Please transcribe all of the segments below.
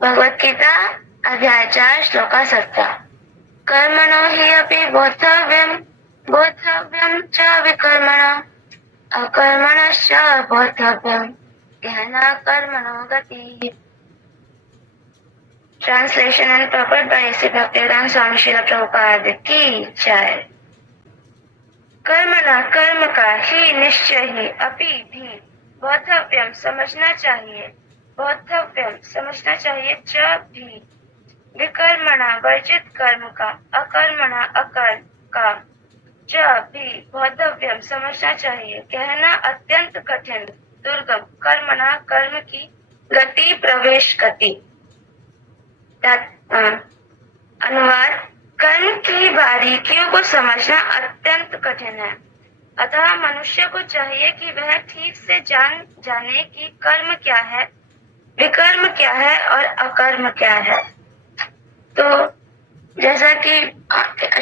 भगवद्गीता अध्याय 4 श्लोक 7। कर्मणो हि अपि बोद्धव्यं बोद्धव्यं च विकर्मणा अकर्मणश्च बोद्धव्यं गहना कर्मणो गतिः। Translation and purport by A.C. Bhaktivedanta Swami Srila Prabhupada की जय। कर्मणा कर्म का ही निश्चय ही अपि भी बोद्धव्यम समझना चाहिए, बोद्धव्यम समझना चाहिए च भी विकर्मणा वर्जित कर्म का अकर्मणा अकर्म का च भी बोद्धव्यम समझना चाहिए। कहना अत्यंत कठिन दुर्गम कर्मणा कर्म की गति प्रवेश गति। अनुवाद कर्म की बारीकियों को समझना अत्यंत कठिन है, अतः मनुष्य को चाहिए कि वह ठीक से जाने कि कर्म क्या है, विकर्म क्या है और अकर्म क्या है। तो जैसा कि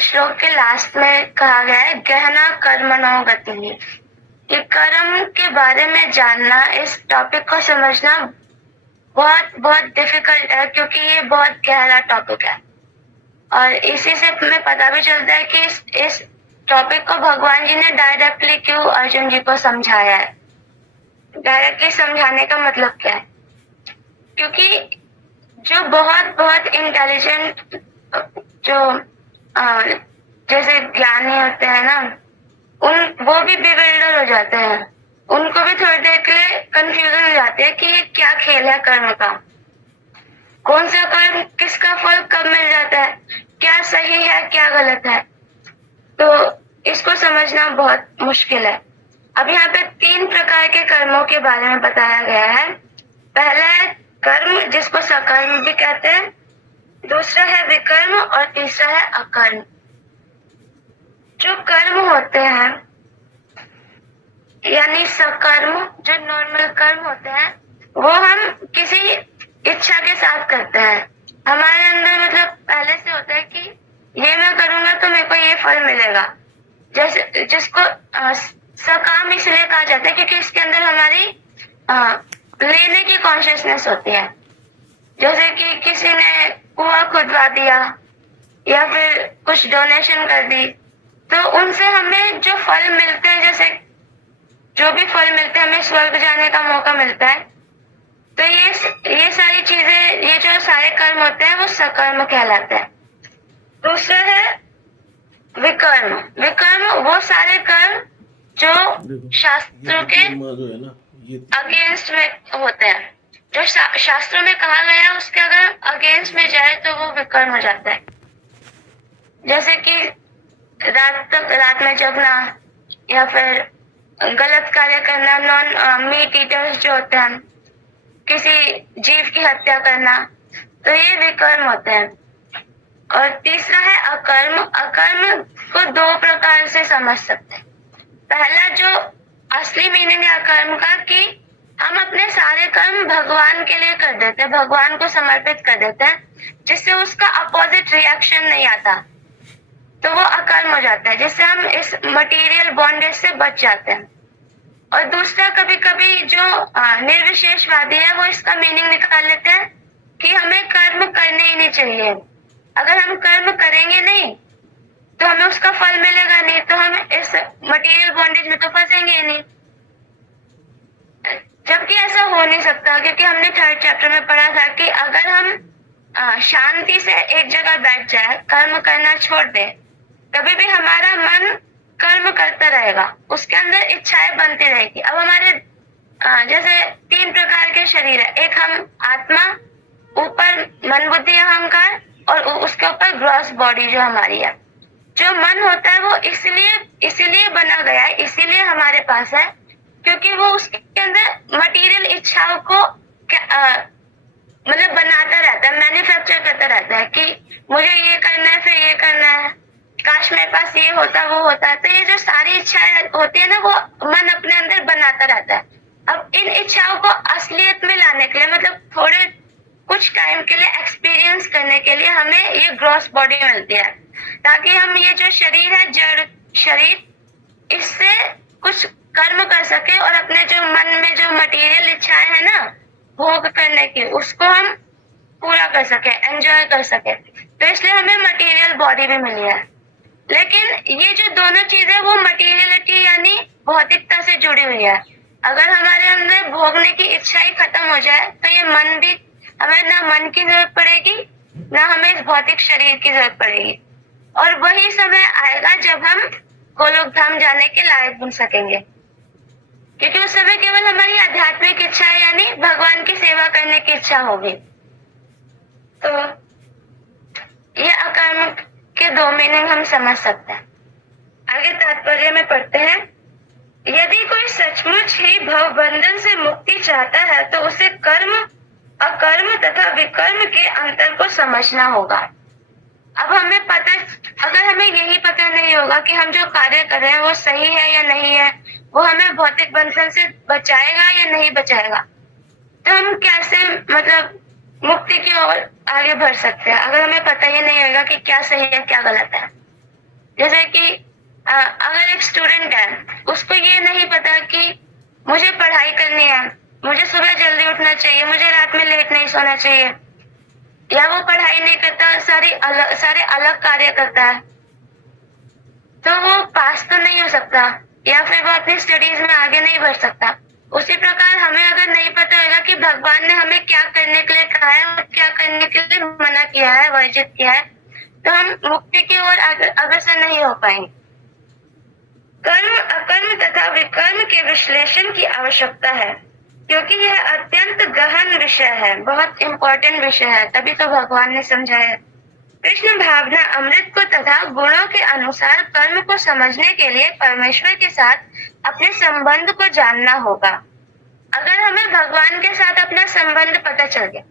श्लोक के लास्ट में कहा गया है, गहना कर्मणो गति, कि कर्म के बारे में जानना, इस टॉपिक को समझना बहुत बहुत डिफिकल्ट है, क्योंकि ये बहुत गहरा टॉपिक है। और इसी से हमें पता भी चलता है कि इस टॉपिक को भगवान जी ने डायरेक्टली क्यों अर्जुन जी को समझाया है। डायरेक्टली समझाने का मतलब क्या है? क्योंकि जो बहुत बहुत इंटेलिजेंट, जो जैसे ज्ञानी होते हैं ना, वो भी बिविल्डर हो जाते हैं। उनको भी थोड़ी देर के लिए कंफ्यूजन हो जाती है कि ये क्या खेल है कर्म का, कौन सा कर्म किसका फल कब मिल जाता है, क्या सही है क्या गलत है। तो इसको समझना बहुत मुश्किल है। अब यहाँ पे 3 प्रकार के कर्मों के बारे में बताया गया है। पहला है कर्म, जिसको सकर्म भी कहते हैं, दूसरा है विकर्म और तीसरा है अकर्म। जो कर्म होते हैं यानी सकर्म, जो नॉर्मल कर्म होते हैं, वो हम किसी इच्छा के साथ करते हैं। हमारे अंदर मतलब पहले से होता है कि ये मैं करूंगा तो मेरे को ये फल मिलेगा। जैसे जिसको सकाम इसलिए कहा जाता है क्योंकि इसके अंदर हमारी लेने की कॉन्शियसनेस होती है। जैसे कि किसी ने कुआं खुदवा दिया या फिर कुछ डोनेशन कर दी, तो उनसे हमें जो फल मिलते हैं, जैसे जो भी फल मिलते हैं, हमें स्वर्ग जाने का मौका मिलता है। तो ये सारी चीजें, ये जो सारे कर्म होते हैं वो सकर्म कहलाते हैं। दूसरा है विकर्म। विकर्म वो सारे कर्म जो शास्त्रों के अगेंस्ट में होते हैं, जो शास्त्रों में कहा गया है उसके अगर अगेंस्ट में जाए तो वो विकर्म हो जाता है। जैसे कि रात में जगना या फिर गलत कार्य करना, नॉन मीट ईटर्स जो होते हैं, किसी जीव की हत्या करना, तो ये विकर्म होते हैं। और तीसरा है अकर्म। अकर्म को 2 प्रकार से समझ सकते हैं। पहला जो असली मीनिंग है अकर्म का, कि हम अपने सारे कर्म भगवान के लिए कर देते हैं, भगवान को समर्पित कर देते हैं, जिससे उसका अपोजिट रिएक्शन नहीं आता, तो वो अकर्म हो जाता है, जिससे हम इस मटेरियल बॉन्डेज से बच जाते हैं। और दूसरा, कभी कभी जो निर्विशेषवादी है वो इसका मीनिंग निकाल लेते हैं कि हमें कर्म करने ही नहीं चाहिए। अगर हम कर्म करेंगे नहीं तो हमें उसका फल मिलेगा नहीं, तो हम इस मटेरियल बॉन्डेज में तो फंसेंगे ही नहीं। जबकि ऐसा हो नहीं सकता, क्योंकि हमने 3rd चैप्टर में पढ़ा था कि अगर हम शांति से एक जगह बैठ जाए, कर्म करना छोड़ दे, कभी भी हमारा मन कर्म करता रहेगा, उसके अंदर इच्छाएं बनती रहेगी। अब हमारे जैसे 3 प्रकार के शरीर है, एक हम आत्मा, ऊपर मन बुद्धि अहंकार, और उसके ऊपर ग्रॉस बॉडी जो हमारी है। जो मन होता है वो इसीलिए बना गया है, इसीलिए हमारे पास है, क्योंकि वो उसके अंदर मटेरियल इच्छाओं को मतलब बनाता रहता है, मैन्युफैक्चर करता रहता है कि मुझे ये करना है, फिर ये करना है, काश मेरे पास ये होता वो होता। तो ये जो सारी इच्छाएं होती है ना, वो मन अपने अंदर बनाता रहता है। अब इन इच्छाओं को असलियत में लाने के लिए, मतलब थोड़े कुछ टाइम के लिए एक्सपीरियंस करने के लिए हमें ये ग्रॉस बॉडी मिलती है, ताकि हम ये जो शरीर है, जड़ शरीर, इससे कुछ कर्म कर सके और अपने जो मन में जो मटेरियल इच्छाएं है ना भोग करने की, उसको हम पूरा कर सके, एंजॉय कर सके। तो इसलिए हमें मटेरियल बॉडी भी मिली है। लेकिन ये जो दोनों चीजें वो मटेरियलिटी यानी भौतिकता से जुड़ी हुई है। अगर हमारे अंदर भोगने की इच्छा ही खत्म हो जाए तो ये मन भी, हमें ना मन की जरूरत पड़ेगी ना हमें इस भौतिक शरीर की जरूरत पड़ेगी। और वही समय आएगा जब हम गोलोक धाम जाने के लायक बन सकेंगे, क्योंकि उस समय केवल हमारी आध्यात्मिक इच्छा यानी भगवान की सेवा करने की इच्छा होगी। तो ये अकर्म के दो मीनिंग हम समझ सकते हैं। आगे तात्पर्य में पढ़ते हैं, यदि कोई सचमुच ही भव बंधन से मुक्ति चाहता है तो उसे कर्म, अकर्म तथा विकर्म के अंतर को समझना होगा। अब हमें पता, अगर हमें यही पता नहीं होगा कि हम जो कार्य कर रहे हैं वो सही है या नहीं है, वो हमें भौतिक बंधन से बचाएगा या नहीं बचाएगा, तो हम कैसे मतलब मुक्ति की ओर आगे बढ़ सकते हैं अगर हमें पता ही नहीं होगा कि क्या सही है क्या गलत है। जैसे कि अगर एक स्टूडेंट है, उसको ये नहीं पता कि मुझे पढ़ाई करनी है, मुझे सुबह जल्दी उठना चाहिए, मुझे रात में लेट नहीं सोना चाहिए, या वो पढ़ाई नहीं करता, सारे अलग कार्य करता है, तो वो पास तो नहीं हो सकता या फिर वो अपनी स्टडीज में आगे नहीं बढ़ सकता। उसी प्रकार हमें अगर नहीं पता होगा कि भगवान ने हमें क्या करने के लिए कहा है और क्या करने के लिए मना किया है, वर्जित किया है, तो हम मुक्ति की ओर अग्रसर नहीं हो पाएंगे। कर्म, अकर्म तथा विकर्म के विश्लेषण की आवश्यकता है, क्योंकि यह अत्यंत गहन विषय है, बहुत इंपॉर्टेंट विषय है, तभी तो भगवान ने समझाया। कृष्ण भावना अमृत को तथा गुणों के अनुसार कर्म को समझने के लिए परमेश्वर के साथ अपने संबंध को जानना होगा। अगर हमें भगवान के साथ अपना संबंध पता चल गया,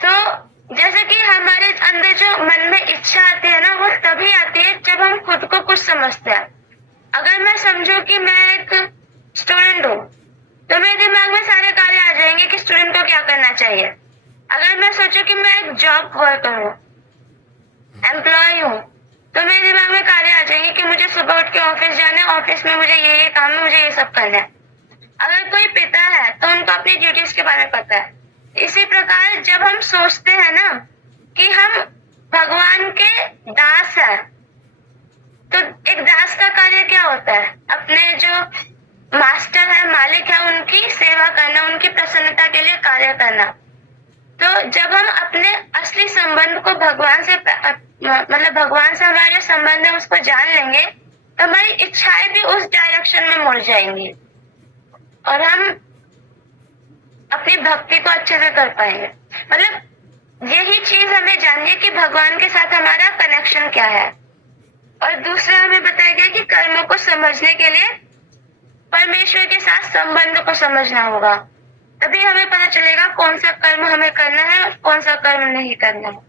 तो जैसे कि हमारे अंदर जो मन में इच्छा आती है ना, वो तभी आती है जब हम खुद को कुछ समझते हैं। अगर मैं समझूं कि मैं एक स्टूडेंट हूँ, तो मेरे दिमाग में सारे कार्य आ जाएंगे कि स्टूडेंट को क्या करना चाहिए। अगर मैं सोचूं कि मैं एक जॉब वर्कर हूँ, एम्प्लॉय हूँ, तो मेरे दिमाग में कार्य आ जाएंगे कि मुझे सुबह उठ के ऑफिस जाना है, ऑफिस में मुझे ये काम है, मुझे ये सब करना है। अगर कोई पिता है तो उनको अपनी ड्यूटीज के बारे में पता है। इसी प्रकार जब हम सोचते हैं ना कि हम भगवान के दास हैं, तो एक दास का कार्य क्या होता है? अपने जो मास्टर है, मालिक है, उनकी सेवा करना, उनकी प्रसन्नता के लिए कार्य करना। तो जब हम अपने असली संबंध को भगवान से मतलब भगवान से हमारा जो संबंध है उसको जान लेंगे, तो हमारी इच्छाएं भी उस डायरेक्शन में मुड़ जाएंगी और हम अपनी भक्ति को अच्छे से कर पाएंगे। मतलब यही चीज हमें जाननी है कि भगवान के साथ हमारा कनेक्शन क्या है। और दूसरा हमें बताया गया कि कर्मों को समझने के लिए परमेश्वर के साथ संबंध को समझना होगा, तभी हमें पता चलेगा कौन सा कर्म हमें करना है और कौन सा कर्म नहीं करना है।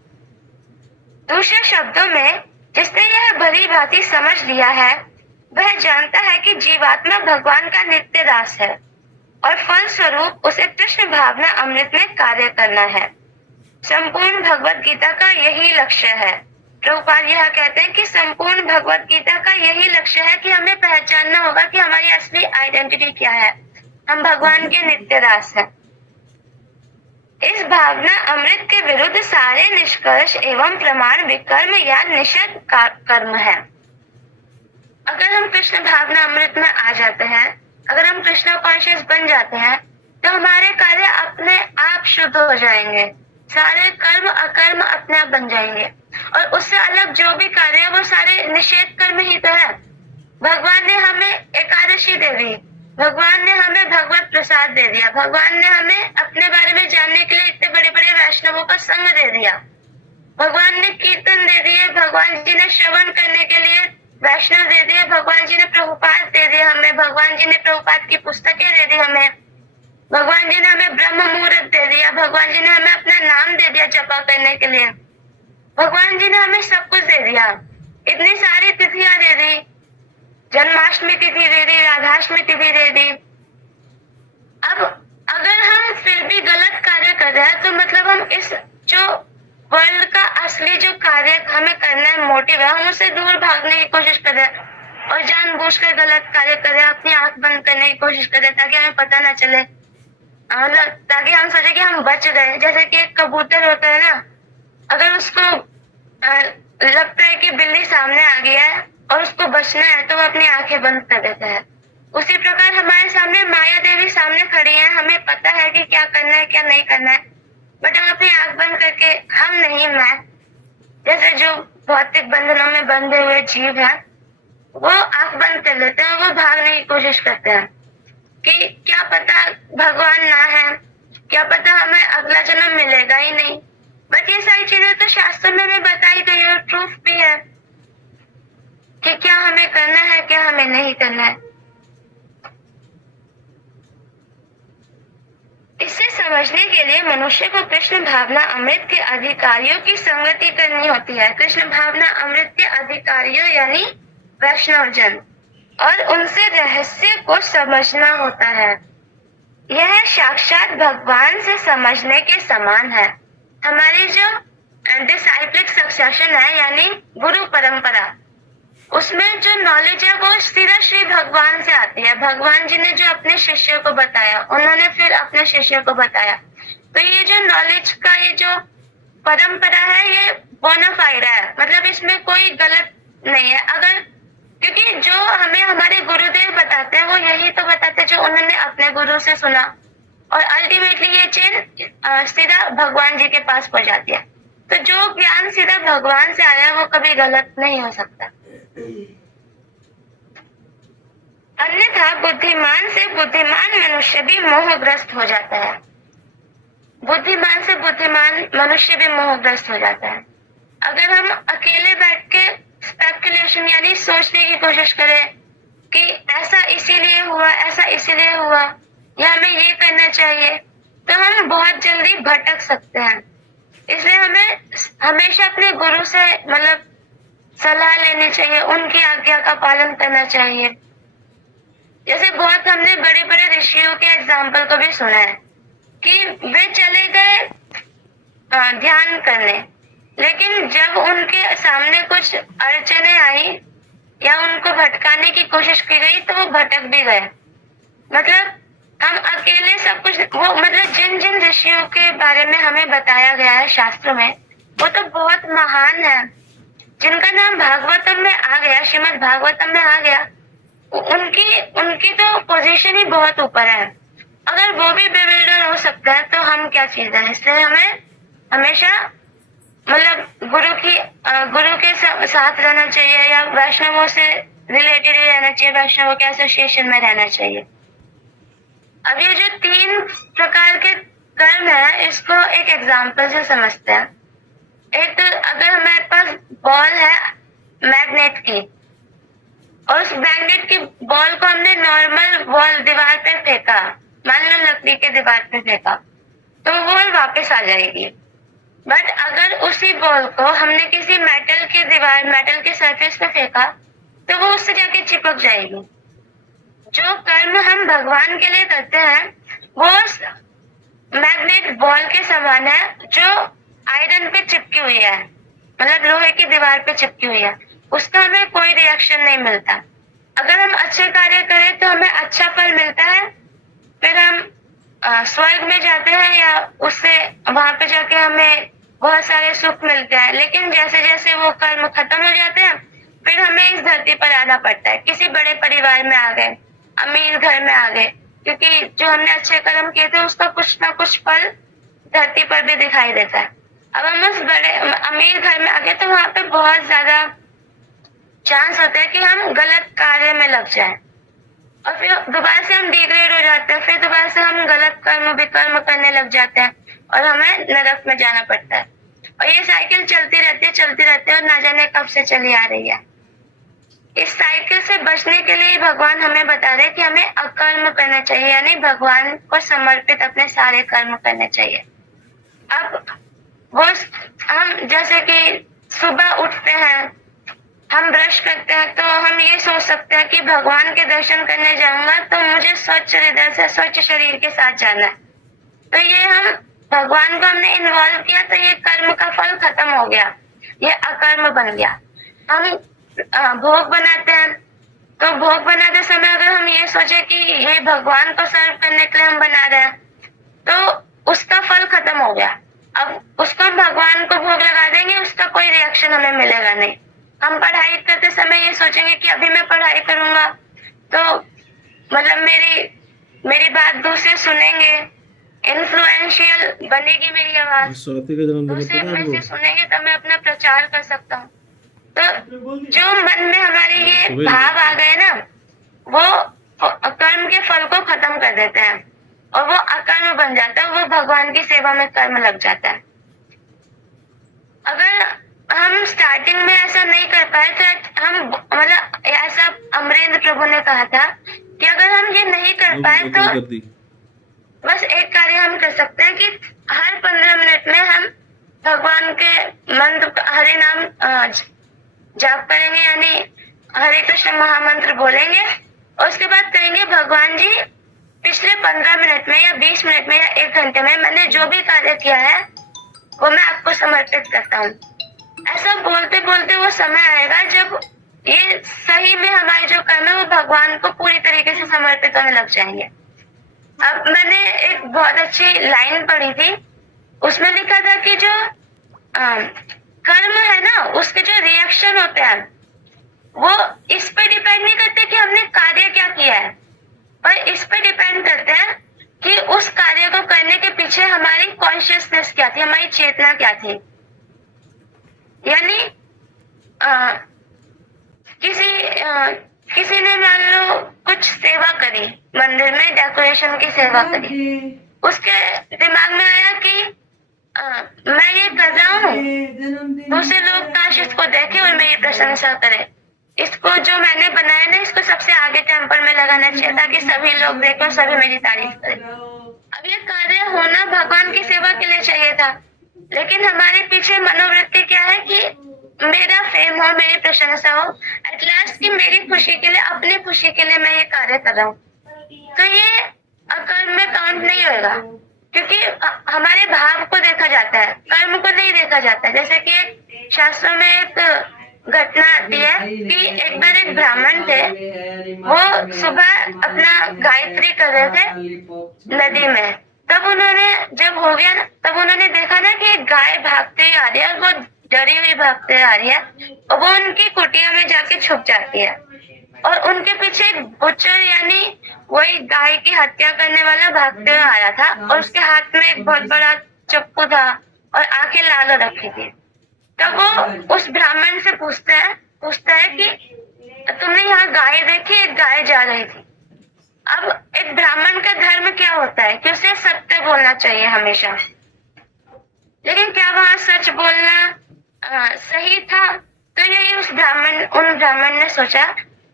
दूसरे शब्दों में, जिसने यह भली भांति समझ लिया है वह जानता है कि जीवात्मा भगवान का नित्य दास है और फल स्वरूप उसे कृष्ण भावना अमृत में कार्य करना है। संपूर्ण भगवत गीता का यही लक्ष्य है। प्रभुपाद यह कहते हैं कि संपूर्ण भगवत गीता का यही लक्ष्य है कि हमें पहचानना होगा कि हमारी असली आइडेंटिटी क्या है। हम भगवान के नित्य दास हैं। इस भावना अमृत के विरुद्ध सारे निष्कर्ष एवं प्रमाण विकर्म या निषेध कर्म है। अगर हम कृष्ण भावना अमृत में आ जाते हैं, अगर हम कृष्ण कॉन्शियस बन जाते हैं, तो हमारे कार्य अपने आप शुद्ध हो जाएंगे, सारे कर्म अकर्म अपने आप बन जाएंगे और उससे अलग जो भी कार्य है वो सारे निषेध कर्म ही तो है। भगवान ने हमें एकादशी दे दी, भगवान ने हमें भगवत प्रसाद दे दिया, भगवान ने हमें अपने बारे में जानने के लिए इतने बड़े बड़े वैष्णवों का संग दे दिया, भगवान ने कीर्तन दे दिए, भगवान जी ने श्रवण करने के लिए वैष्णव दे दिए, भगवान जी ने प्रभुपाद दे दिया हमें, भगवान जी ने प्रभुपाद की पुस्तकें दे दी हमें, भगवान जी ने हमें ब्रह्म मुहूर्त दे दिया, भगवान जी ने हमें अपना नाम दे दिया जपा करने के लिए, भगवान जी ने हमें सब कुछ दे दिया। इतनी सारी तिथियां दे दी, जन्माष्टमी तिथि दे दी, राधाष्टमी तिथि दे दी। अब अगर हम फिर भी गलत कार्य कर रहे हैं तो मतलब हम इस जो वर्ल्ड का असली जो कार्य हमें करना है, मोटिव है, हम उससे दूर भागने की कोशिश कर रहे हैं और जानबूझकर गलत कार्य कर रहे हैं, अपनी आंख बंद करने की कोशिश कर रहे हैं ताकि हमें पता ना चले। मतलब ताकि हम सोचे कि हम बच गए। जैसे कि एक कबूतर होता है ना, अगर उसको लगता है कि बिल्ली सामने आ गया है और उसको बचना है तो वो अपनी आंखें बंद कर देता है। उसी प्रकार हमारे सामने माया देवी सामने खड़ी है, हमें पता है कि क्या करना है क्या नहीं करना है, बट हम अपनी आंख बंद करके, हम नहीं, मैं जैसे जो भौतिक बंधनों में बंधे हुए जीव है, वो आंख बंद कर लेते हैं, वो भागने की कोशिश करते हैं कि क्या पता भगवान ना है, क्या पता हमें अगला जन्म मिलेगा ही नहीं। बट ये सारी चीजें तो शास्त्र में हमें बताई गई और प्रूफ भी है कि क्या हमें करना है क्या हमें नहीं करना है। इसे समझने के लिए मनुष्य को कृष्ण भावना अमृत के अधिकारियों की संगति करनी होती है। कृष्ण भावना अमृत के अधिकारियों यानी वैष्णवजन, और उनसे रहस्य को समझना होता है। यह साक्षात भगवान से समझने के समान है। हमारी जो डिसाइप्लिक सक्सेशन है यानी गुरु परंपरा, उसमें जो नॉलेज है वो सीधा श्री भगवान से आती है। भगवान जी ने जो अपने शिष्य को बताया, उन्होंने फिर अपने शिष्य को बताया। तो ये जो नॉलेज का ये जो परंपरा है ये बोनाफाइड है, मतलब इसमें कोई गलत नहीं है। अगर क्योंकि जो हमें हमारे गुरुदेव बताते हैं वो यही तो बताते हैं जो उन्होंने अपने गुरु से सुना, और अल्टीमेटली ये चेन सीधा भगवान जी के पास पहुंच जाती है। तो जो ज्ञान सीधा भगवान से आया वो कभी गलत नहीं हो सकता। अन्यथा बुद्धिमान से बुद्धिमान मनुष्य भी मोहग्रस्त हो जाता है। बुद्धिमान से बुद्धिमान मनुष्य भी मोहग्रस्त हो जाता है। अगर हम अकेले बैठ के स्पेकुलेशन यानी सोचने की कोशिश करें कि ऐसा इसीलिए हुआ, ऐसा इसीलिए हुआ, या हमें ये करना चाहिए, तो हम बहुत जल्दी भटक सकते हैं। इसलिए हमें हमेशा अपने गुरु से मतलब सलाह लेनी चाहिए, उनकी आज्ञा का पालन करना चाहिए। जैसे बहुत हमने बड़े बड़े ऋषियों के एग्जाम्पल को भी सुना है कि वे चले गए ध्यान करने, लेकिन जब उनके सामने कुछ अड़चने आई या उनको भटकाने की कोशिश की गई तो वो भटक भी गए। मतलब हम अकेले सब कुछ, वो मतलब जिन जिन ऋषियों के बारे में हमें बताया गया है शास्त्रों में, वो तो बहुत महान है, जिनका नाम भागवतम में आ गया, श्रीमद् भागवतम में आ गया, उनकी तो पोजीशन ही बहुत ऊपर है। अगर वो भी बेविल्डर हो सकता है तो हम क्या चीज है। इसलिए हमें हमेशा मतलब गुरु के साथ रहना चाहिए या वैष्णवों से रिलेटेड ही रहना चाहिए, वैष्णवों के एसोसिएशन में रहना चाहिए। अब ये जो 3 प्रकार के कर्म है इसको एक एग्जाम्पल से समझते हैं। एक तो अगर हमारे पास बॉल है मैग्नेट की, और उस मैग्नेट की बॉल को हमने नॉर्मल बॉल दीवार पे फेंका, मान लो लकड़ी के दीवार पे फेंका, तो वो वापस आ जाएगी। बट अगर उसी बॉल को हमने किसी मेटल की दीवार, मेटल के सरफेस पे फेंका, तो वो उससे जाके चिपक जाएगी। जो कर्म हम भगवान के लिए करते हैं वो मैग्नेट बॉल के समान है जो आयरन पे चिपकी हुई है, मतलब लोहे की दीवार पे चिपकी हुई है, उसका हमें कोई रिएक्शन नहीं मिलता। अगर हम अच्छे कार्य करें तो हमें अच्छा फल मिलता है, फिर हम स्वर्ग में जाते हैं या उससे वहां पे जाके हमें बहुत सारे सुख मिलते हैं। लेकिन जैसे जैसे वो कर्म खत्म हो जाते हैं फिर हमें इस धरती पर आना पड़ता है। किसी बड़े परिवार में आ गए, अमीर घर में आ गए, क्योंकि जो हमने अच्छे कर्म किए थे उसका कुछ ना कुछ फल धरती पर भी दिखाई देता है। अब हम उस बड़े अमीर घर में आ गए तो वहां पे बहुत ज्यादा चांस होता है कि हम गलत कार्य में लग जाएं, और फिर दोबारा से हम डिग्रेड हो जाते हैं, फिर दोबारा से हम गलत कर्म विकर्म करने लग जाते हैं और हमें नरक में जाना पड़ता है। और ये साइकिल चलती रहती है और ना जाने कब से चली आ रही है। इस साइकिल से बचने के लिए भगवान हमें बता रहे कि हमें अकर्म करना चाहिए, यानी भगवान को समर्पित अपने सारे कर्म करने चाहिए। अब वो हम जैसे कि सुबह उठते हैं, हम ब्रश करते हैं, तो हम ये सोच सकते हैं कि भगवान के दर्शन करने जाऊंगा तो मुझे स्वच्छ हृदय से स्वच्छ शरीर के साथ जाना है। तो ये हम भगवान को हमने इन्वॉल्व किया तो ये कर्म का फल खत्म हो गया, ये अकर्म बन गया। हम भोग बनाते हैं, तो भोग बनाते समय अगर हम ये सोचे कि ये भगवान को सर्व करने के लिए हम बना रहे हैं, खत्म हो गया। अब उसको हम भगवान को भोग लगा देंगे, उसका कोई रिएक्शन हमें मिलेगा नहीं। हम पढ़ाई करते समय ये सोचेंगे कि अभी मैं पढ़ाई करूंगा तो मतलब मेरी बात दूसरे सुनेंगे, इन्फ्लुएंशियल बनेगी मेरी आवाज, स्वाति का जन्मदिन दूसरे पता है मेरे से आपको? सुनेंगे तब मैं अपना प्रचार कर सकता हूँ। तो जो मन में हमारे ये भाव आ गए ना, वो कर्म के फल को खत्म कर देते हैं और वो अकर्म बन जाता है, वो भगवान की सेवा में कर्म लग जाता है। अगर हम स्टार्टिंग में ऐसा नहीं कर पाए तो हम मतलब ऐसा अमरेंद्र प्रभु ने कहा था कि अगर हम ये नहीं कर पाए तो कर दी। बस एक कार्य हम कर सकते हैं कि हर 15 मिनट में हम भगवान के मंत्र हरे नाम जाप करेंगे, यानी हरे कृष्ण महामंत्र बोलेंगे और उसके बाद कहेंगे भगवान जी पिछले 15 मिनट में या 20 मिनट में या 1 घंटे में मैंने जो भी कार्य किया है वो मैं आपको समर्पित करता हूँ। ऐसा बोलते बोलते वो समय आएगा जब ये सही में हमारे जो कर्म है वो भगवान को पूरी तरीके से समर्पित होने लग जाएंगे। अब मैंने एक बहुत अच्छी लाइन पढ़ी थी, उसमें लिखा था कि जो कर्म है ना उसके जो रिएक्शन होते हैं वो इस पे डिपेंड नहीं करते कि हमने कार्य क्या किया है, पर इस पे डिपेंड करते हैं कि उस कार्य को करने के पीछे हमारी कॉन्शियसनेस क्या थी, हमारी चेतना क्या थी। यानी किसी ने मान लो कुछ सेवा करी, मंदिर में डेकोरेशन की सेवा करी, उसके दिमाग में आया कि मैं ये कर रहा हूँ, दूसरे लोग काश इसको देखें और मेरी प्रशंसा करें, इसको जो मैंने बनाया ना इसको सबसे आगे टेम्पल में लगाना चाहिए ताकि सभी लोग देखें और सभी मेरी तारीफ करें। अब ये कार्य होना भगवान की सेवा के लिए चाहिए था, लेकिन हमारे पीछे मनोवृत्ति क्या है कि मेरा फेम हो, मेरी प्रशंसा हो, एट लास्ट की मेरी खुशी के लिए, अपनी खुशी के लिए मैं ये कार्य कर रहा हूँ, तो ये अकर्म में काउंट नहीं होगा क्योंकि हमारे भाव को देखा जाता है, कर्म को नहीं देखा जाता है। जैसे कि एक शास्त्रों में एक घटना आती है कि एक बार एक ब्राह्मण थे, वो सुबह अपना गायत्री कर रहे थे नदी में, तब उन्होंने जब हो गया ना तब उन्होंने देखा ना कि एक गाय भागते ही आ रही है, वो डरी हुई भागते आ रही है और वो उनकी कुटिया में जाके छुप जाती है और उनके पीछे एक बुचर यानी वही गाय की हत्या करने वाला भागते हुए आ रहा था और उसके हाथ में एक बहुत बड़ा चप्पू था और आंखें लाल हो रखी थी। तब वो उस ब्राह्मण से पूछता है कि तुमने यहाँ गाय देखी? एक गाय जा रही थी। अब एक ब्राह्मण का धर्म क्या होता है कि उसे सत्य बोलना चाहिए हमेशा, लेकिन क्या वहाँ सच बोलना सही था? तो यही उन ब्राह्मण ने सोचा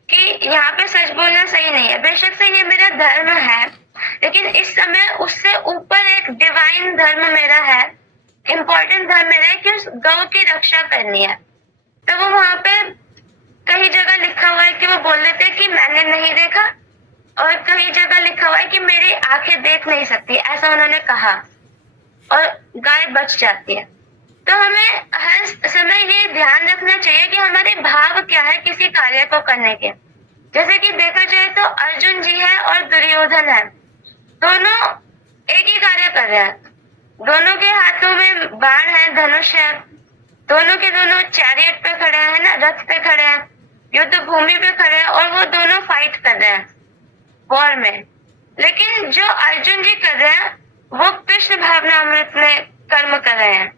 कि यहाँ पे सच बोलना सही नहीं है, बेशक से ये मेरा धर्म है, लेकिन इस समय उससे ऊपर एक डिवाइन धर्म मेरा है, इम्पोर्टेंट धर्म मेरा है कि उस गौ की रक्षा करनी है। तो वो वहाँ पे कई जगह लिखा हुआ है कि वो बोल देते कि मैंने नहीं देखा, और कई जगह लिखा हुआ है कि मेरी आंखें देख नहीं सकती, ऐसा उन्होंने कहा, और गाय बच जाती है। तो हमें हर समय ये ध्यान रखना चाहिए कि हमारे भाव क्या है किसी कार्य को करने के। जैसे कि देखा जाए तो अर्जुन जी है और दुर्योधन है, दोनों एक ही कार्य कर रहे हैं, दोनों के हाथों में बाण है, धनुष है, दोनों के दोनों चैरियट पे खड़े हैं ना, रथ पे खड़े हैं, युद्ध भूमि पे खड़े हैं और वो दोनों फाइट कर रहे हैं वॉर में। लेकिन जो अर्जुन जी कर रहे हैं वो कृष्ण भावनामृत में कर्म कर रहे हैं,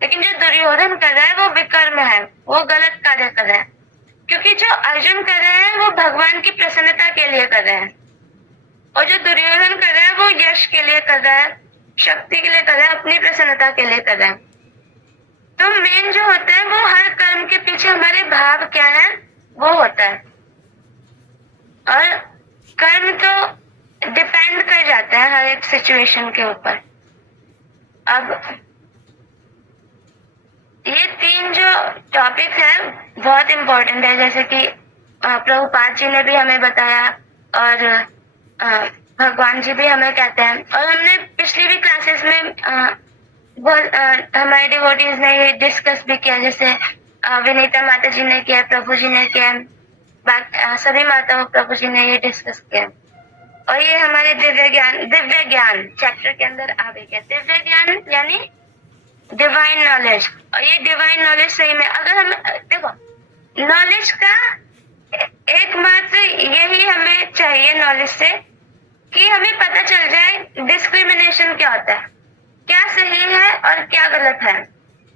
लेकिन जो दुर्योधन कर रहा है वो विकर्म है, वो गलत कार्य कर रहे हैं। क्योंकि जो अर्जुन कर रहे हैं वो भगवान की प्रसन्नता के लिए कर रहे हैं, और जो दुर्योधन कर रहा है वो यश के लिए कर रहा है, शक्ति के लिए कर रहा है, अपनी प्रसन्नता के लिए कर रहा है। तो मेन जो होता है वो हर कर्म के पीछे हमारे भाव क्या है वो होता है, और कर्म तो डिपेंड कर जाता है हर एक सिचुएशन के ऊपर। अब ये 3 जो टॉपिक है बहुत इम्पोर्टेंट है, जैसे कि प्रभुपाद जी ने भी हमें बताया और भगवान जी भी हमें कहते हैं, और हमने पिछली भी क्लासेस में हमारे डिवोटीज ने ये डिस्कस भी किया, जैसे विनीता माता जी ने किया, प्रभु जी ने किया, सभी माताओं प्रभु जी ने ये डिस्कस किया। और ये हमारे दिव्य ज्ञान चैप्टर के अंदर आ गया। दिव्य ज्ञान यानी डिवाइन नॉलेज। और ये डिवाइन नॉलेज सही में अगर हम देखो, नॉलेज का एकमात्र यही हमें चाहिए नॉलेज से कि हमें पता चल जाए डिस्क्रिमिनेशन क्या होता है, क्या सही है और क्या गलत है।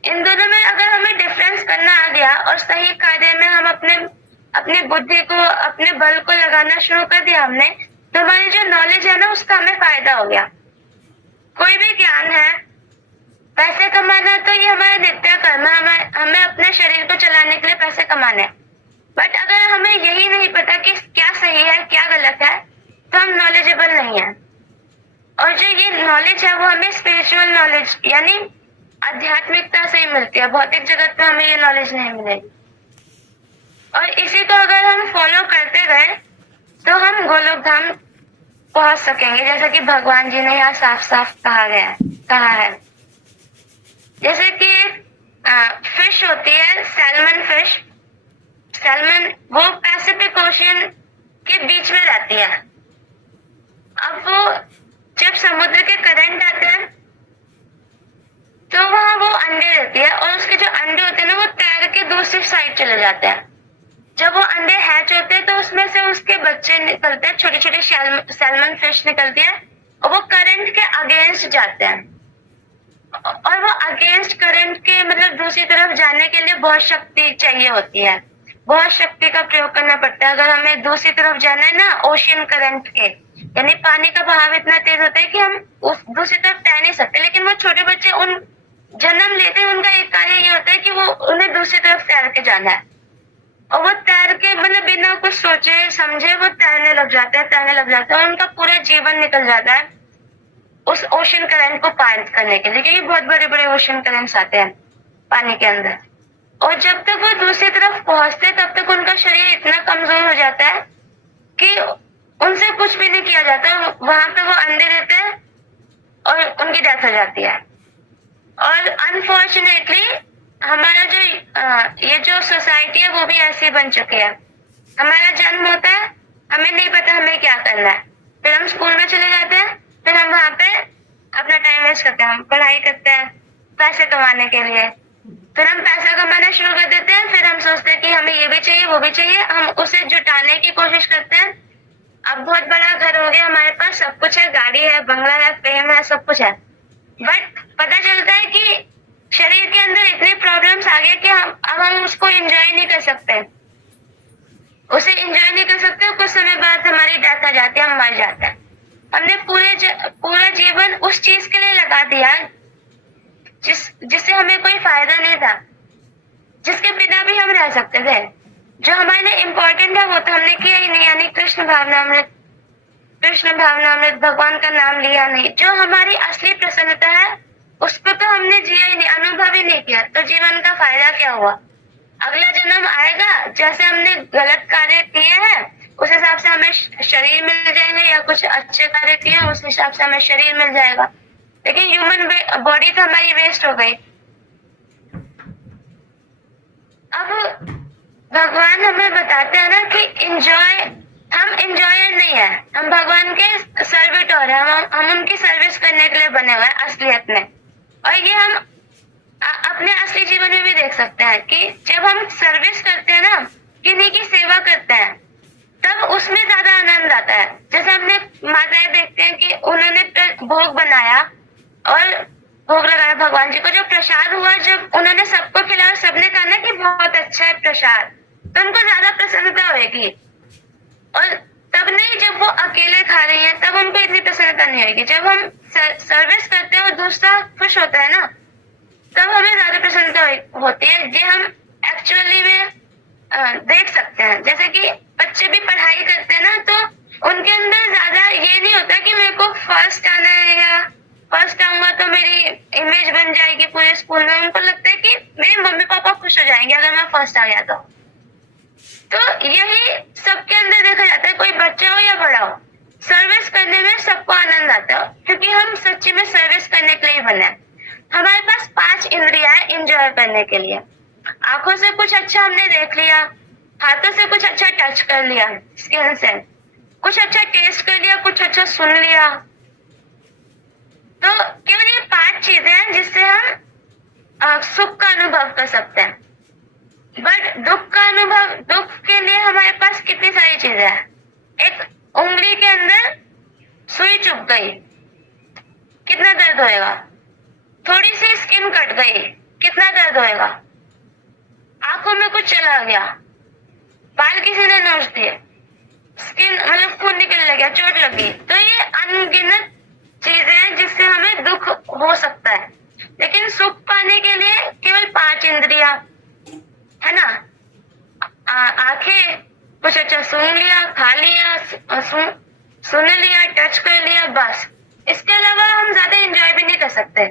इन दोनों में अगर हमें डिफरेंस करना आ गया और सही कार्य में हम अपने बुद्धि को, अपने बल को लगाना शुरू कर दिया हमने, तो हमारी जो नॉलेज है ना उसका हमें फायदा हो गया। कोई भी ज्ञान है, पैसे कमाना तो ये हमारा नित्य कर्म है, हमें अपने शरीर को चलाने के लिए पैसे कमाने हैं। बट अगर हमें यही नहीं पता कि क्या सही है क्या गलत है, तो हम नॉलेजेबल नहीं है। और जो ये नॉलेज है वो हमें स्पिरिचुअल नॉलेज यानी आध्यात्मिकता से ही मिलती है, भौतिक जगत में हमें ये नॉलेज नहीं मिलेगी। और इसी को अगर हम फॉलो करते गए तो हम गोलोक धाम पहुंच सकेंगे, जैसा कि भगवान जी ने यहाँ साफ साफ कहा है। जैसे कि फिश होती है, सैल्मन फिश, सैल्मन वो पैसिफिक ओशियन के बीच में रहती है। अब वो जब समुद्र के करंट आते हैं तो वहां वो अंडे देती है, और उसके जो अंडे होते हैं ना वो तैर के दूसरी साइड चले जाते हैं। जब वो अंडे हैच होते हैं तो उसमें से उसके बच्चे निकलते हैं, छोटे छोटे सैल्मन फिश निकलती है, और वो करंट के अगेंस्ट जाते हैं। और वो अगेंस्ट करंट के मतलब दूसरी तरफ जाने के लिए बहुत शक्ति चाहिए होती है, बहुत शक्ति का प्रयोग करना पड़ता है। अगर हमें दूसरी तरफ जाना है ना ओशियन करंट के, यानी पानी का बहाव इतना तेज होता है कि हम उस दूसरी तरफ तैर नहीं सकते, लेकिन वो छोटे बच्चे उन जन्म लेते हैं, उनका एक कार्य ये होता है कि वो उन्हें दूसरी तरफ तैर के जाना है, और वो तैर के मतलब बिना कुछ सोचे समझे वो तैरने लग जाते हैं, और उनका पूरा जीवन निकल जाता है उस ओशन करंट को पार करने के लिए, क्योंकि बहुत बड़े बड़े ओशन करंट्स आते हैं पानी के अंदर। और जब तक वो दूसरी तरफ पहुंचते तब तक उनका शरीर इतना कमजोर हो जाता है कि उनसे कुछ भी नहीं किया जाता, वहां पे वो अंडे देते हैं और उनकी डेथ हो जाती है। और अनफॉर्चुनेटली हमारा जो ये जो सोसाइटी है वो भी ऐसी बन चुकी है। हमारा जन्म होता है, हमें नहीं पता हमें क्या करना है, फिर हम स्कूल में चले जाते हैं, फिर हम वहां पे अपना टाइम वेस्ट करते हैं, हम पढ़ाई करते हैं पैसे कमाने के लिए, फिर हम पैसा कमाना शुरू कर देते हैं, फिर हम सोचते हैं कि हमें ये भी चाहिए वो भी चाहिए, हम उसे जुटाने की कोशिश करते हैं। अब बहुत बड़ा घर हो गया हमारे पास, सब कुछ है, गाड़ी है, बंगला है, फेम है, सब कुछ है, बट पता चलता है कि शरीर के अंदर इतनी प्रॉब्लम्स आ गई कि हम उसको एंजॉय नहीं कर सकते, उसे एंजॉय नहीं कर सकते। कुछ समय बाद हमारी डेथ आ जाती है, हम मर जाते हैं। हमने पूरा जीवन उस चीज के लिए लगा दिया जिससे हमें कोई फायदा नहीं था, जिसके बिना भी हम रह सकते थे। जो हमारे लिए इम्पोर्टेंट है वो तो हमने किया ही नहीं, यानी कृष्ण भावनामृत, भगवान का नाम लिया नहीं। जो हमारी असली प्रसन्नता है उसको तो हमने जिया ही नहीं, अनुभव ही नहीं किया, तो जीवन का फायदा क्या हुआ। अगला जन्म आएगा, जैसे हमने गलत कार्य किए हैं उस हिसाब से हमें शरीर मिल जाएंगे, या कुछ अच्छे कार्य किए उस हिसाब से हमें शरीर मिल जाएगा, लेकिन ह्यूमन बॉडी तो हमारी वेस्ट हो गई। अब भगवान हमें बताते हैं ना कि हम एंजॉयर नहीं है, हम भगवान के सर्विटर है, हम उनकी सर्विस करने के लिए बने हुए हैं असलियत में। और ये हम अपने असली जीवन में भी देख सकते हैं कि जब हम सर्विस करते हैं ना, किन्हीं की सेवा करते हैं, तब उसमें ज्यादा आनंद आता है। जैसे हमने माताएं देखते हैं कि उन्होंने भोग बनाया और भोग लगाया भगवान जी को, जो प्रसाद हुआ जब उन्होंने सबको खिलाया, सबने कहा ना कि बहुत अच्छा है प्रसाद, तो उनको ज्यादा प्रसन्नता होगी। और तब नहीं जब वो अकेले खा रही है तब उनको इतनी प्रसन्नता नहीं होगी। जब हम सर्विस करते हैं और दूसरा खुश होता है ना, तब हमें ज्यादा प्रसन्नता होती है। ये हम एक्चुअली में देख सकते हैं। जैसे कि बच्चे भी पढ़ाई करते हैं ना, तो उनके अंदर ज्यादा ये नहीं होता कि मेरे को फर्स्ट आना है, या फर्स्ट आऊंगा तो मेरी इमेज बन जाएगी पूरे स्कूल में। उनको लगता है कि मेरे मम्मी पापा खुश हो जाएंगे अगर मैं फर्स्ट आ गया तो यही सबके अंदर देखा जाता है, कोई बच्चा हो या बड़ा हो, सर्विस करने में सबको आनंद आता है, क्योंकि हम सच्ची में सर्विस करने के लिए बने हैं। हमारे पास 5 इंद्रियां हैं एंजॉय करने के लिए। आंखों से कुछ अच्छा हमने देख लिया, हाथों से कुछ अच्छा टच कर लिया, स्किन से, कुछ अच्छा टेस्ट कर लिया, कुछ अच्छा सुन लिया। तो केवल ये 5 चीजें हैं जिससे हम सुख का अनुभव कर सकते हैं। बट दुख का अनुभव, दुख के लिए हमारे पास कितनी सारी चीजें हैं। एक उंगली के अंदर सुई चुभ गई, कितना दर्द होएगा। थोड़ी सी स्किन कट गई, कितना दर्द होएगा। आंखों में कुछ चला गया, बाल किसी ने नोच दिए, स्किन मतलब खून निकलने लगा, चोट लगी। तो ये अनगिनत चीजें हैं जिससे हमें दुख हो सकता है। लेकिन सुख पाने के लिए केवल 5 इंद्रियां है ना। आंखें, कुछ अच्छा सुन लिया, खा लिया, सुन लिया, टच कर लिया, बस। इसके अलावा हम ज्यादा एंजॉय भी नहीं कर सकते।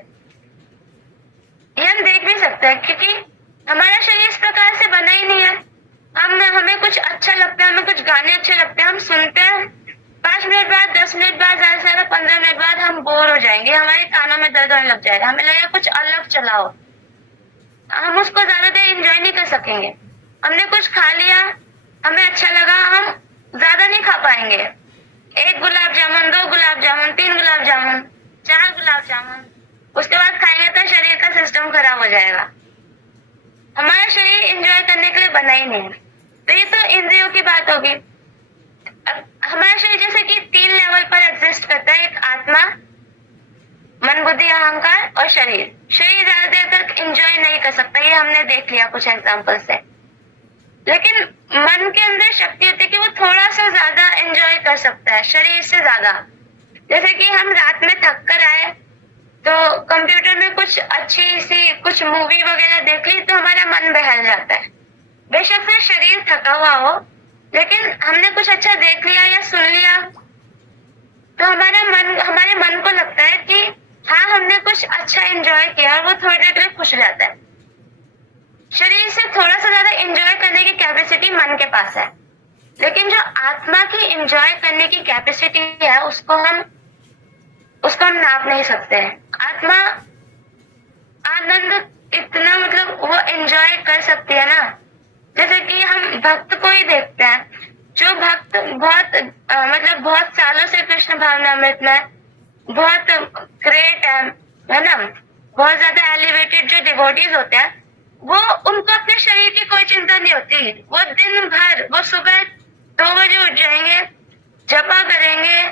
ये हम देख भी सकते हैं क्योंकि हमारा शरीर इस प्रकार से बना ही नहीं है। हमें कुछ अच्छा लगता है, हमें कुछ गाने अच्छे लगते हैं, हम सुनते हैं, 5 मिनट बाद, 10 मिनट बाद, ज्यादा से ज्यादा 15 मिनट बाद हम बोर हो जाएंगे, हमारे कानों में दर्द होने लग जाएगा, हमें लगेगा कुछ अलग चलाओ। हम उसको ज्यादा देर एंजॉय नहीं कर सकेंगे। हमने कुछ खा लिया, हमें अच्छा लगा, हम ज्यादा नहीं खा पाएंगे। 1 गुलाब जामुन, 2 गुलाब जामुन, 3 गुलाब जामुन, 4 गुलाब जामुन, उसके बाद खाएंगे तो शरीर का सिस्टम खराब हो जाएगा। हमारा शरीर एंजॉय करने के लिए बना ही नहीं है। तो ये तो इंद्रियों की बात होगी। अब हमारा शरीर जैसे कि 3 लेवल पर एग्जिस्ट करता है, एक आत्मा, मन, बुद्धि, अहंकार और शरीर। शरीर ज्यादा देर तक एंजॉय नहीं कर सकता, ये हमने देख लिया कुछ एग्जांपल से। लेकिन मन के अंदर शक्ति होती है कि वो थोड़ा सा ज्यादा एंजॉय कर सकता है शरीर से ज्यादा। जैसे कि हम रात में थक कर आए तो कंप्यूटर में कुछ अच्छी सी कुछ मूवी वगैरह देख ली तो हमारा मन बहल जाता है। बेशक फिर शरीर थका हुआ हो, लेकिन हमने कुछ अच्छा देख लिया या सुन लिया तो हमारे मन को लगता है कि हाँ, हमने कुछ अच्छा एंजॉय किया, और वो थोड़ी देर के लिए खुश रहता है। शरीर से थोड़ा सा ज्यादा एंजॉय करने की कैपेसिटी मन के पास है, लेकिन जो आत्मा की एंजॉय करने की कैपेसिटी है उसको हम नाप नहीं सकते हैं। आत्मा आनंद इतना मतलब वो एंजॉय कर सकती है ना। जैसे कि हम भक्त को ही देखते हैं, जो भक्त बहुत सालों से कृष्ण भावनामृत में बहुत ग्रेट है ना, बहुत ज्यादा एलिवेटेड जो डिवोटीज होते हैं, वो उनको अपने शरीर की कोई चिंता नहीं होती। वो दिन भर, वो सुबह 2 बजे उठ जाएंगे, जपा करेंगे,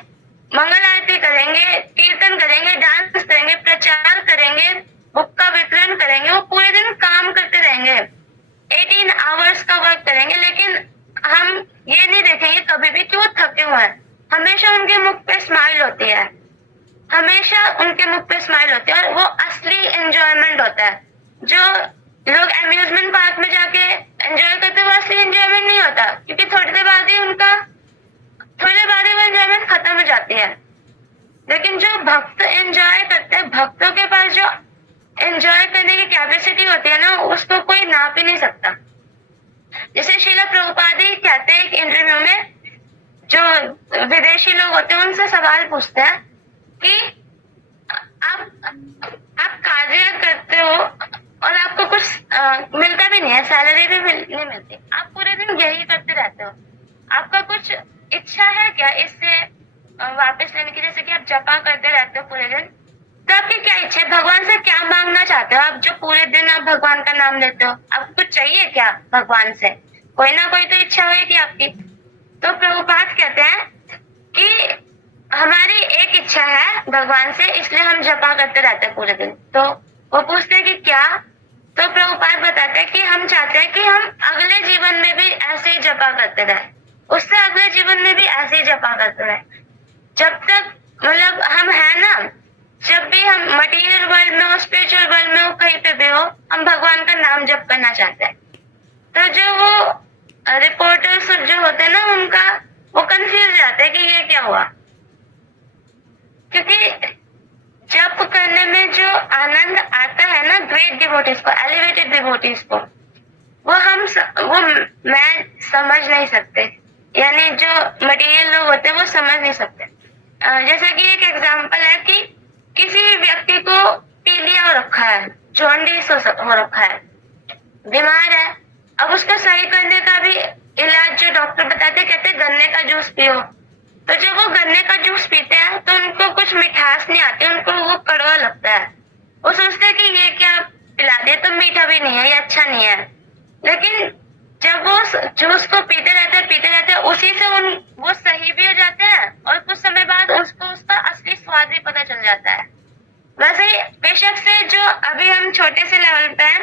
मंगल आरती करेंगे, कीर्तन करेंगे, डांस करेंगे, प्रचार करेंगे, बुक का वितरण करेंगे, वो पूरे दिन काम करते रहेंगे, 18 आवर्स का वर्क करेंगे। लेकिन हम ये नहीं देखेंगे कभी भी कि वो थके हुए हैं। हमेशा उनके मुख पे स्माइल होती है, हमेशा उनके मुख पे स्माइल होती है, और वो असली एंजॉयमेंट होता है। जो लोग अम्यूजमेंट पार्क में जाके एंजॉय करते हैं वो असली एंजॉयमेंट नहीं होता, क्योंकि थोड़ी देर बाद ही वो एंजॉयमेंट खत्म हो जाती है। लेकिन जो भक्त एंजॉय करते हैं, भक्तों के पास जो एंजॉय करने की कैपेसिटी होती है ना, उसको कोई नाप ही नहीं सकता। जैसे श्रील प्रभुपाद ही कहते हैं एक इंटरव्यू में, जो विदेशी लोग होते हैं उनसे सवाल पूछते हैं कि आप कार्य करते हो और आपको कुछ मिलता भी नहीं है, सैलरी भी नहीं मिलती, आप पूरे दिन यही करते रहते हो, आपका कुछ इच्छा है क्या इससे वापस लेने की? जैसे कि आप जपा करते रहते हो पूरे दिन, तो आपकी क्या इच्छा है? भगवान से क्या मांगना चाहते हो आप? जो पूरे दिन आप भगवान का नाम लेते हो, आपको कुछ चाहिए क्या भगवान से? कोई ना कोई तो इच्छा होगी आपकी। तो प्रभुपाद कहते हैं कि हमारी एक इच्छा है भगवान से, इसलिए हम जपा करते रहते हैं पूरे दिन। तो वो पूछते हैं कि क्या? तो प्रभुपाद बताते हैं कि हम चाहते हैं कि हम अगले जीवन में भी ऐसे ही जपा करते रहे, उससे अगले जीवन में भी ऐसे ही जपा करते रहे। जब तक मतलब हम है ना, जब भी हम मटीरियल वर्ल्ड में हो, स्पिरिचुअल वर्ल्ड में हो, कहीं पे भी हो, हम भगवान का नाम जप करना चाहते हैं। तो जो वो रिपोर्टर्स जो होते हैं ना, उनका वो कंफ्यूज जाते हैं कि ये क्या हुआ, क्योंकि जप करने में जो आनंद आता है ना ग्रेट डिवोटीज को, एलिवेटेड डिवोटीज को, वो मैं समझ नहीं सकते, यानी जो मटेरियल लोग होते हैं वो समझ नहीं सकते। जैसे कि एक एग्जांपल है कि किसी व्यक्ति को पीलिया हो रखा है, जॉन्डिस हो रखा है, बीमार है। अब उसको सही करने का भी इलाज जो डॉक्टर बताते, कहते गन्ने का जूस पियो, तो जब वो गन्ने का जूस पीते हैं तो उनको कुछ मिठास नहीं आती, उनको वो कड़वा लगता है। वो सोचते हैं कि ये क्या पिला दिया, तो मीठा भी नहीं है, ये अच्छा नहीं है। लेकिन जब वो जूस को पीते रहते हैं, उसी से वो सही भी हो जाते हैं और कुछ समय बाद उसको उसका असली स्वाद भी पता चल जाता है। वैसे ही बेशक से जो अभी हम छोटे से लेवल पे हैं,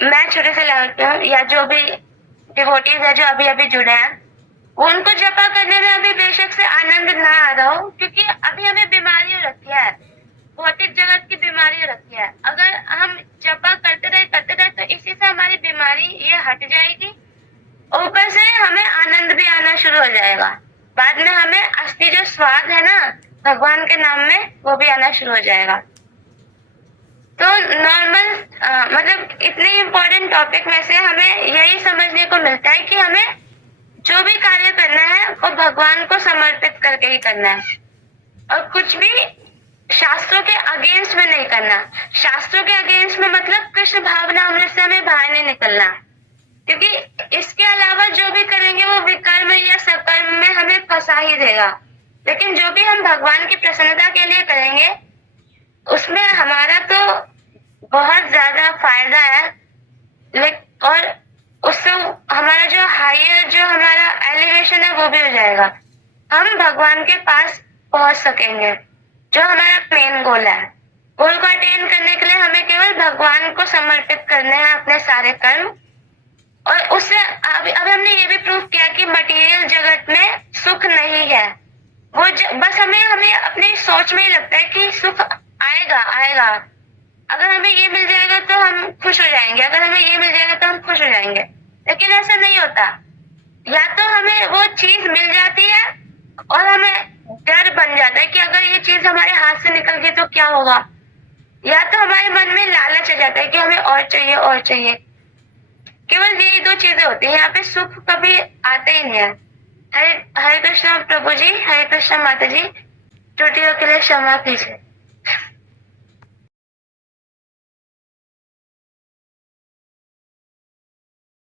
मैं छोटे से लेवल पे हूँ, या जो भी डिवोटीज है जो अभी अभी जुड़े हैं, उनको जपा करने में अभी बेशक से आनंद ना आ रहा हो, क्योंकि अभी हमें बीमारी हो रखी है, भौतिक जगत की बीमारी हो रखी है। अगर हम जपा करते रहे तो इसी से हमारी बीमारी ये हट जाएगी, ऊपर से हमें आनंद भी आना शुरू हो जाएगा। बाद में हमें असली जो स्वाद है ना भगवान के नाम में, वो भी आना शुरू हो जाएगा। तो नॉर्मल मतलब इतने इम्पोर्टेंट टॉपिक में से हमें यही समझने को मिलता है कि हमें जो भी कार्य करना है वो भगवान को समर्पित करके ही करना है, और कुछ भी शास्त्रों के अगेंस्ट में नहीं करना। शास्त्रों के अगेंस्ट में मतलब कृष्ण भावना अमृत से हमें बाहर नहीं निकलना, क्योंकि इसके अलावा जो भी करेंगे वो विकर्म या सकर्म में हमें फंसा ही देगा। लेकिन जो भी हम भगवान की प्रसन्नता के लिए करेंगे उसमें हमारा तो बहुत ज्यादा फायदा है, और उससे हमारा जो हायर जो हमारा एलिवेशन है वो भी हो जाएगा। हम भगवान के पास पहुंच सकेंगे, जो हमारा मेन गोल है। गोल को अटेन करने के लिए हमें केवल भगवान को समर्पित करने हैं अपने सारे कर्म, और उससे अभी हमने ये भी प्रूव किया कि मटेरियल जगत में सुख नहीं है। वो बस हमें अपनी सोच में ही लगता है कि सुख आएगा, अगर हमें ये मिल जाएगा तो हम खुश हो जाएंगे, अगर हमें ये मिल जाएगा तो हम खुश हो जाएंगे। लेकिन ऐसा नहीं होता। या तो हमें वो चीज मिल जाती है और हमें डर बन जाता है कि अगर ये चीज हमारे हाथ से निकल गई तो क्या होगा, या तो हमारे मन में लालच आ जाता है कि हमें और चाहिए। केवल यही दो चीजें होती है, यहाँ पे सुख कभी आते ही नहीं है। हरे कृष्णा प्रभु जी, हरे कृष्णा माता जी, त्रुटियों के लिए क्षमा कीजिए।